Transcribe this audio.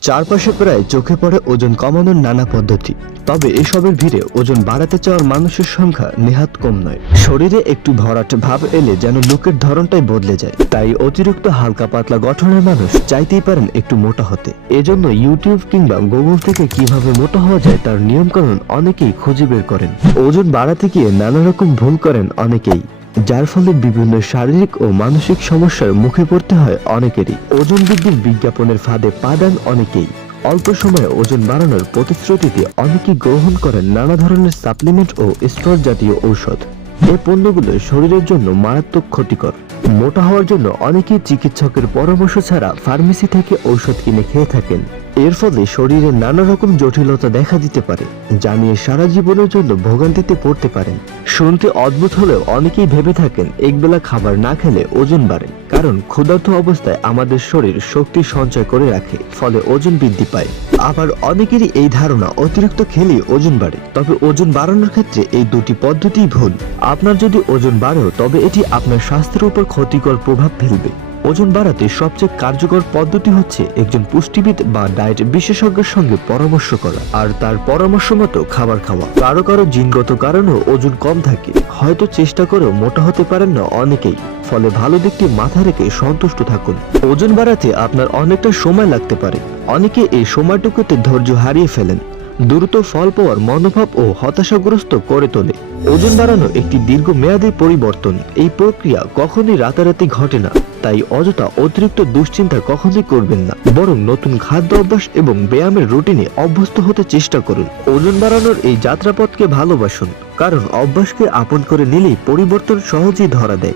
চারপাশে প্রায় চোখে পড়ে ওজন কমানোর নানা পদ্ধতি। তবে এসবের ভিড়ে ওজন বাড়াতে চাওয়ার মানুষের সংখ্যা নেহাত কম নয়। শরীরে একটু ভরাট ভাব এলে যেন লোকের ধরনটাই বদলে যায়। তাই অতিরিক্ত হালকা পাতলা গঠনের মানুষ চাইতেই পারেন একটু মোটা হতে। এজন্য ইউটিউব কিংবা গুগল থেকে কীভাবে মোটা হওয়া যায় তার নিয়মকানুন অনেকেই খুঁজে বের করেন। ওজন বাড়াতে গিয়ে নানা রকম ভুল করেন অনেকেই। যার ফলে বিভিন্ন শারীরিক ও মানসিক সমস্যার মুখে পড়তে হয় অনেকেরই। ওজন বৃদ্ধির বিজ্ঞাপনের ফাঁদে পা দেন অনেকেই। অল্প সময়ে ওজন বাড়ানোর প্রতিশ্রুতিতে অনেকেই গ্রহণ করেন নানা ধরনের সাপ্লিমেন্ট ও স্টর জাতীয় ঔষধ। এই পণ্যগুলো শরীরের জন্য মারাত্মক ক্ষতিকর। মোটা হওয়ার জন্য অনেকেই চিকিৎসকের পরামর্শ ছাড়া ফার্মেসি থেকে ঔষধ কিনে খেয়ে থাকেন। এর ফলে শরীরে নানা রকম জটিলতা দেখা দিতে পারে, যা নিয়ে সারা জীবনের জন্য ভোগান্তিতে পড়তে পারেন। শুনতে অদ্ভুত হলেও অনেকেই ভেবে থাকেন একবেলা খাবার না খেলে ওজন বাড়ে, কারণ ক্ষুধার্ত অবস্থায় আমাদের শরীর শক্তি সঞ্চয় করে রাখে, ফলে ওজন বৃদ্ধি পায়। আবার অনেকেরই এই ধারণা, অতিরিক্ত খেলেই ওজন বাড়ে। তবে ওজন বাড়ানোর ক্ষেত্রে এই দুটি পদ্ধতিই ভুল। আপনার যদি ওজন বাড়েও, তবে এটি আপনার স্বাস্থ্যের উপর ক্ষতিকর প্রভাব ফেলবে। ওজন বাড়াতে সবচেয়ে কার্যকর পদ্ধতি হচ্ছে একজন পুষ্টিবিদ বা ডায়েট বিশেষজ্ঞের সঙ্গে পরামর্শ করা আর তার পরামর্শ মতো খাবার খাওয়া। কারও কারও জিনগত কারণেও ওজন কম থাকে। হয়তো চেষ্টা করেও মোটা হতে পারেন না অনেকেই। ফলে ভালো দিকটি মাথায় রেখে সন্তুষ্ট থাকুন। ওজন বাড়াতে আপনার অনেকটা সময় লাগতে পারে। অনেকে এই সময়টুকুতে ধৈর্য হারিয়ে ফেলেন। দ্রুত ফল পাওয়ার মনোভাব ও হতাশাগ্রস্ত করে তোলে। ওজন বাড়ানো একটি দীর্ঘমেয়াদী পরিবর্তন। এই প্রক্রিয়া কখনোই রাতারাতি ঘটে না। তাই অযথা অতিরিক্ত দুশ্চিন্তা কখনোই করবেন না। বরং নতুন খাদ্য অভ্যাস এবং ব্যায়ামের রুটিনে অভ্যস্ত হতে চেষ্টা করুন। ওজন বাড়ানোর এই যাত্রাপথকে ভালোবাসুন। কারণ অভ্যাসকে আপন করে নিলেই পরিবর্তন সহজেই ধরা দেয়।